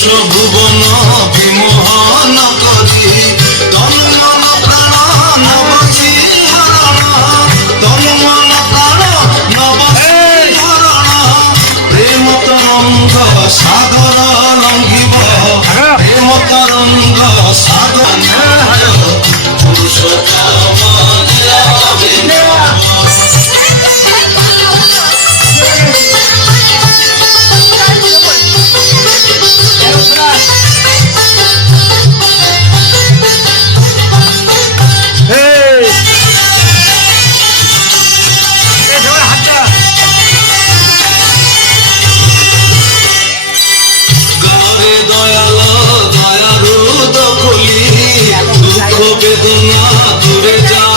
ভুবন বিমোহন করি তনু মন প্রাণ নবসী হরণ তনু মন প্রাণ নবসী হরণ প্রেম তরঙ্গ সাগর লঙ্ঘিব প্রেম তরঙ্গ সাগর পুরুষোত্তম বেদনা দূরে যা